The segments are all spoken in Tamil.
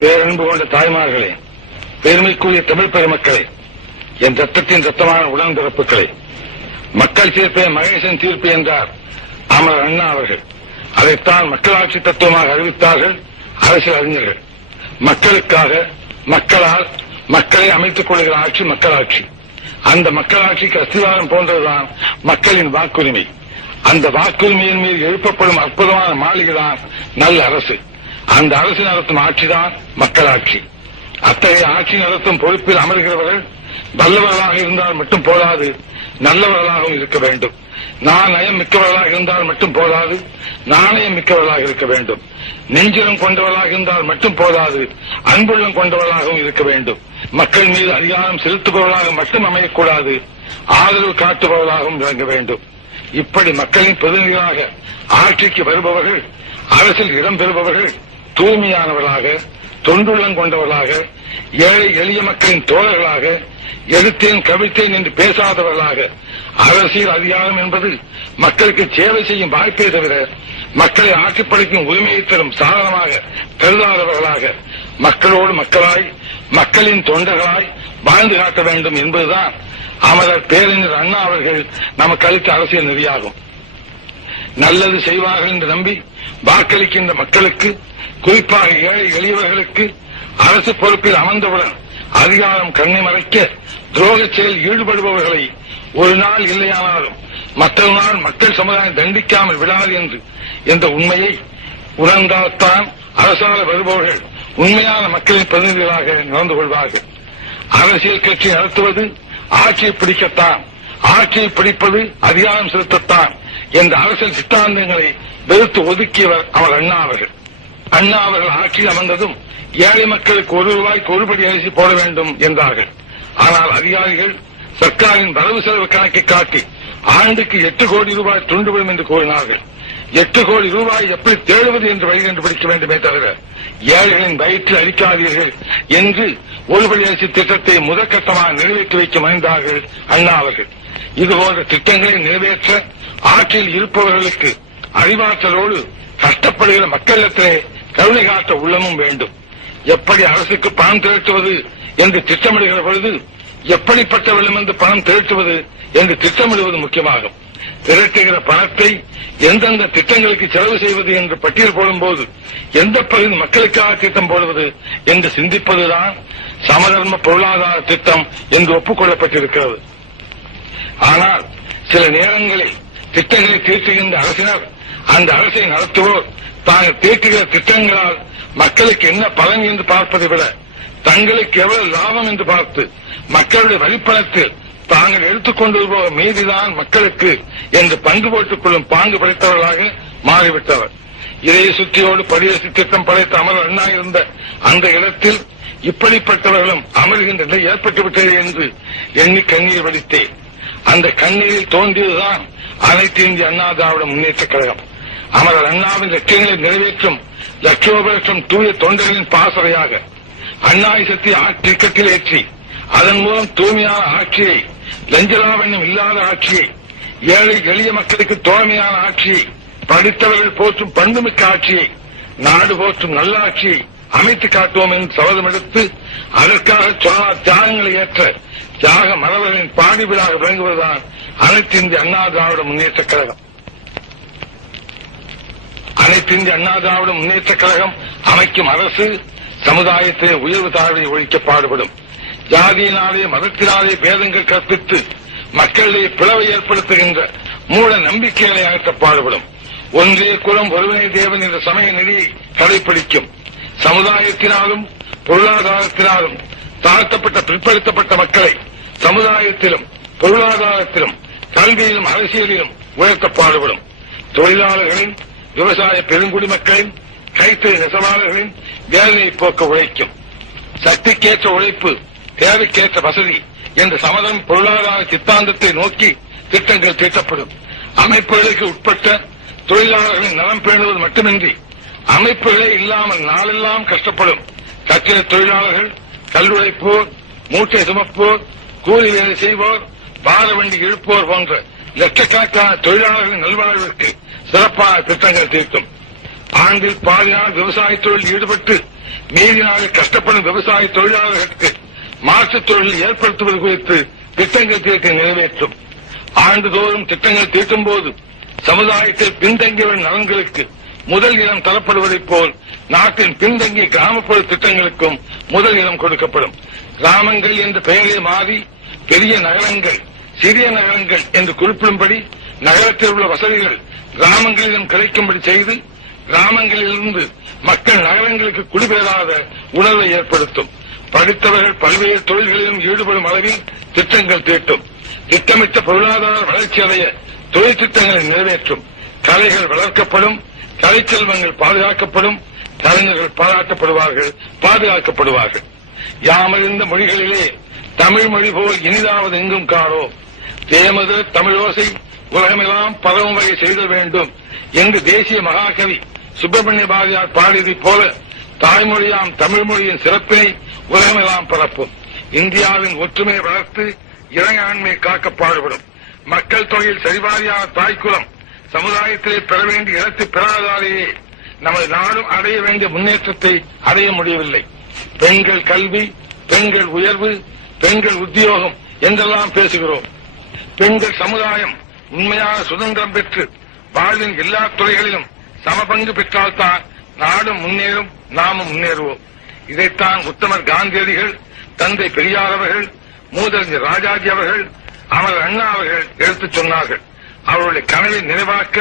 பேரன்பு கொண்ட தாய்மார்களே, பெருமைக்குரிய தமிழ் பெருமக்களே, என் ரத்தத்தின் ரத்தமான உடன்பிறப்புகளே, மக்கள் தீர்ப்பே மகேசன் தீர்ப்பு என்றார் அமரர் அண்ணா அவர்கள். அதைத்தான் மக்களாட்சி தத்துவமாக அறிவித்தார்கள் அரசியல் அறிஞர்கள். மக்களுக்காக, மக்களால், மக்களை அமைத்துக் கொள்கிற ஆட்சி மக்களாட்சி. அந்த மக்களாட்சிக்கு அஸ்திவாரம் போன்றதுதான் மக்களின் வாக்குரிமை. அந்த வாக்குரிமையின் மீது எழுப்பப்படும் அற்புதமான மாளிகைதான் நல்ல அரசு. அந்த அரசு நடத்தும் ஆட்சிதான் மக்களாட்சி. அத்தகைய ஆட்சி நடத்தும் பொறுப்பில் அமர்கிறவர்கள் வல்லவர்களாக இருந்தால் மட்டும் போதாது, நல்லவர்களாகவும் இருக்க வேண்டும். நயம் மிக்கவர்களாக இருந்தால் மட்டும் போதாது, நாணயம் மிக்கவர்களாக இருக்க வேண்டும். நெஞ்சிலம் கொண்டவர்களாக இருந்தால் மட்டும் போதாது, அன்புள்ளம் கொண்டவர்களாகவும் இருக்க வேண்டும். மக்கள் மீது அதிகாரம் செலுத்துபவர்களாக மட்டும் அமையக்கூடாது, ஆதரவு காட்டுபவர்களாகவும் விளங்க வேண்டும். இப்படி மக்களின் பிரதிநிதிகளாக ஆட்சிக்கு வருபவர்கள், அரசில் இடம்பெறுபவர்கள் தூய்மையானவர்களாக, தொண்டுள்ளம் கொண்டவர்களாக, ஏழை எளிய மக்களின் தோழர்களாக, எடுத்தேன் கவிழ்த்தேன் என்று பேசாதவர்களாக, அரசியல் அதிகாரம் என்பது மக்களுக்கு சேவை செய்யும் வாய்ப்பே தவிர மக்களை ஆட்சிப்படைக்கும் உரிமையை தரும் சாதனமாக கருதாதவர்களாக, மக்களோடு மக்களாய், மக்களின் தொண்டர்களாய் வாழ்ந்து காட்ட வேண்டும் என்பதுதான் அமரர் பேரறிஞர் அண்ணா அவர்கள் நமக்கு அளித்த அரசியல் நெறியாகும். நல்லது செய்வார்கள் என்று நம்பி வாக்களிக்கின்ற மக்களுக்கு, குறிப்பாக ஏழை எளியவர்களுக்கு அரசு பொறுப்பில் அமர்ந்தவுடன் அதிகாரம் கண்ணை மறைக்க துரோக செயல் ஈடுபடுபவர்களை ஒரு நாள் இல்லையானாலும் மற்றொரு நாள் மக்கள் சமுதாயம் தண்டிக்காமல் விடாது என்று என்ற உண்மையை உணர்ந்தால்தான் அரசால வருபவர்கள் உண்மையான மக்களின் பிரதிநிதிகளாக நடந்து கொள்வார்கள். அரசியல் கட்சி நடத்துவது ஆட்சியை பிடிக்கத்தான், ஆட்சியை பிடிப்பது அதிகாரம் செலுத்தத்தான் என்ற அரசியல் சித்தாந்தங்களை வெறுத்து ஒதுக்கியவர் அவர் அண்ணா அவர்கள். அண்ணா அவர்கள் ஆட்சியில் அமர்ந்ததும் ஏழை மக்களுக்கு ₹1 ஒருபடி அரிசி போட வேண்டும் என்றார்கள். ஆனால் அதிகாரிகள் சர்க்காரின் வரவு செலவு கணக்கை காட்டி ஆண்டுக்கு ₹8 கோடி துண்டுவிடும் என்று கூறினார்கள். ₹8 கோடி எப்படி தேடுவது என்று வழி கண்டுபிடிக்க வேண்டுமே தவிர ஏழைகளின் வயிற்றில் அளிக்காதீர்கள் என்று ஒருபடி அரிசி திட்டத்தை முதற்கட்டமாக நிறைவேற்றி வைக்க முயன்றார்கள் அண்ணா அவர்கள். இதுபோன்ற திட்டங்களை நிறைவேற்ற ஆட்சியில் இருப்பவர்களுக்கு அறிவாற்றலோடு கஷ்டப்படுகிற மக்களிடத்திலே கருணை காட்ட உள்ளமும் வேண்டும். எப்படி அரசுக்கு பணம் திரட்டுவது என்று திட்டமிடுகிற பொழுது எப்படிப்பட்ட வெள்ளமென்று பணம் திரட்டுவது என்று திட்டமிடுவது முக்கியமாகும். திரட்டுகிற பணத்தை எந்தெந்த திட்டங்களுக்கு செலவு செய்வது என்று பட்டியல் போடும்போது எந்த பகுதி மக்களுக்காக திட்டம் போடுவது என்று சிந்திப்பதுதான் சமதர்ம பொருளாதார திட்டம் என்று ஒப்புக்கொள்ளப்பட்டிருக்கிறது. ஆனால் சில நேரங்களில் திட்டங்களை தீர்த்துகின்ற அரசினர், அந்த அரசை நடத்துவோர் தாங்கள் தீர்த்துகிற திட்டங்களால் மக்களுக்கு என்ன பலன் என்று பார்ப்பதை விட தங்களுக்கு எவ்வளவு லாபம் என்று பார்த்து மக்களுடைய வரிப்பணத்தில் தாங்கள் எடுத்துக்கொண்டு போக மீதிதான் மக்களுக்கு என்று பங்கு போட்டுக் கொள்ளும் பாங்கு படைத்தவர்களாக மாறிவிட்டவர். இதய சுற்றியோடு படியரசு திட்டம் படைத்த அமரர் அண்ணா இருந்த அந்த இடத்தில் இப்படிப்பட்டவர்களும் அமர்கின்ற நிலை ஏற்பட்டுவிட்டது என்று எண்ணி கண்ணீர் வடித்தேன். அந்த கண்ணீரில் தோன்றியதுதான் அனைத்து இந்திய அண்ணா திராவிட முன்னேற்றக் கழகம். அமரர் அண்ணாவின் லட்சியங்களை நிறைவேற்றும் லட்சோபலட்சம் தூய தொண்டர்களின் பாசறையாக அண்ணாயிசத்தை டிக்கெட்டில் ஏற்றி அதன் மூலம் தூய்மையான ஆட்சியை, லஞ்சலாவண்யம் இல்லாத ஆட்சியை, ஏழை எளிய மக்களுக்கு தோழமையான ஆட்சியை, படித்தவர்கள் போற்றும் பண்புமிக்க ஆட்சியை, நாடு போற்றும் நல்ல ஆட்சியை அமைத்து காட்டுவோம் என்று சபதமெடுத்து அதற்காக தியாகங்களை ஏற்ற தியாக மரபர்களின் பாடி விழாக விளங்குவதுதான் அனைத்து இந்திய அண்ணா திராவிட முன்னேற்றக் கழகம். அனைத்து இந்திய அண்ணா திராவிட முன்னேற்றக் கழகம் அமைக்கும் அரசு சமுதாயத்திலே உயர்வு தாழ்வை ஒழிக்க பாடுபடும். ஜாதியினாலே, மதத்தினாலே பேதங்கள் கற்பித்து மக்களிடையே பிளவை ஏற்படுத்துகின்ற மூட நம்பிக்கைகளை அகற்ற பாடுபடும். ஒன்றே குலம் ஒருவனே தேவன் என்ற சமய நெறியை கடைபிடிக்கும். சமுதாயத்தினாலும் பொருளாதாரத்தினாலும் தாழ்த்தப்பட்ட பிற்படுத்தப்பட்ட மக்களை சமுதாயத்திலும் பொருளாதாரத்திலும் கல்வியிலும் அரசியலிலும் உயர்த்த பாடுபடும். தொழிலாளர்களின், விவசாய பெருங்குடி மக்களின், கைத்தறி நெசவாளர்களின் வேதனையை போக்க உழைக்கும். சக்திக்கேற்ற உழைப்பு, தேவைக்கேற்ற வசதி என்ற சமதம் பொருளாதார சித்தாந்தத்தை நோக்கி திட்டங்கள் தீட்டப்படும். அமைப்புகளுக்கு உட்பட்ட தொழிலாளர்களின் நலம் பேணுவது மட்டுமின்றி அமைப்புகளே இல்லாமல் நாளெல்லாம் கஷ்டப்படும் கட்டிட தொழிலாளர்கள், கல்லுழைப்போர், மூட்டை சுமப்போர், கூலி வேலை செய்வோர், பார வண்டி இழுப்போர் போன்ற லட்சக்கணக்கான தொழிலாளர்களின் நல்வாழ்விற்கு சிறப்பான திட்டங்கள் தீர்க்கும். ஆண்டில் பாதி நாள் விவசாய தொழில் ஈடுபட்டு மீதினாக கஷ்டப்படும் விவசாய தொழிலாளர்களுக்கு மாற்றுத் தொழில் ஏற்படுத்துவது குறித்து திட்டங்கள் தீர்க்க நிறைவேற்றும். ஆண்டுதோறும் திட்டங்கள் தீட்டும் போது சமுதாயத்தில் பின்தங்கியவரின் நலன்களுக்கு முதல் இடம் தரப்படுவதைப் போல் நாட்டின் பின்தங்கிய கிராமப்புற திட்டங்களுக்கும் முதல் இடம் கொடுக்கப்படும். கிராமங்கள் என்ற பெயரை மாறி பெரிய நகரங்கள், சிறிய நகரங்கள் என்று குறிப்பிடும்படி நகரத்தில் உள்ள வசதிகள் கிராமங்களிலும் கிடைக்கும்படி செய்து கிராமங்களிலிருந்து மக்கள் நகரங்களுக்கு குடிபெயராத உணர்வை ஏற்படுத்தும். படித்தவர்கள் பல்வேறு தொழில்களிலும் ஈடுபடும் அளவில் திட்டங்கள் தீட்டும். திட்டமிட்ட பொருளாதார வளர்ச்சி அடைய தொழில் திட்டங்களை நிறைவேற்றும். கலைகள் வளர்க்கப்படும், கலைச்செல்வங்கள் பாதுகாக்கப்படும், கலைஞர்கள் பாராட்டப்படுவார்கள், பாதுகாக்கப்படுவார்கள். யாமறிந்த மொழிகளிலே தமிழ் மொழி போல் இனிதாவது எங்கும் காணோ. தேமது தமிழோசை உலகமெல்லாம் பரவும் வகை செய்தல் வேண்டும் என்று தேசிய மகாகவி சுப்பிரமணிய பாரதியார் பாடியதைப் போல தாய்மொழியாம் தமிழ் மொழியின் சிறப்பினை உலகமெல்லாம் பரப்பும். இந்தியாவின் ஒற்றுமையை வளர்த்து இறையாண்மை காக்க பாடுபடும். மக்கள் தொகையில் சரிவாரியான தாய்க்குலம் சமுதாயத்திலே பெற வேண்டிய இடத்தை பெறாதாலேயே நமது நாடும் அடைய வேண்டிய முன்னேற்றத்தை அடைய முடியவில்லை. பெண்கள் கல்வி, பெண்கள் உயர்வு, பெண்கள் உத்தியோகம் என்றெல்லாம் பேசுகிறோம். பெண்கள் சமுதாயம் உண்மையான சுதந்திரம் பெற்று வாழ்வின் எல்லா துறைகளிலும் சமபங்கு பெற்றால்தான் நாடும் முன்னேறும், நாமும் முன்னேறுவோம். இதைத்தான் உத்தமர் காந்தியடிகள், தந்தை பெரியார் அவர்கள், மூதறிஞர் ராஜாஜி அவர்கள், அமரர் அண்ணா அவர்கள் எடுத்துச் சொன்னார்கள். அவருடைய கனவை நினைவாக்க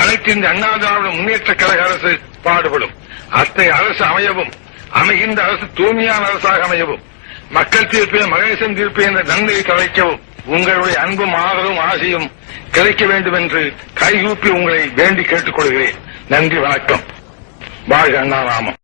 அனைத்து இந்த அண்ணா திராவிட முன்னேற்ற கழக அரசு பாடுபடும். அத்தகைய அரசு அமையவும், அமைகின்ற அரசு தூய்மையான அரசாக அமையவும், மக்கள் தீர்ப்பே மகேசன் தீர்ப்பு என்ற நன்மையை தலைக்கவும் உங்களுடைய அன்பும் ஆதரவும் ஆசையும் கிடைக்க வேண்டும் என்று கைகூப்பி உங்களை வேண்டி கேட்டுக் கொள்கிறேன். நன்றி, வணக்கம். வாழ்க அண்ணா நாமம்.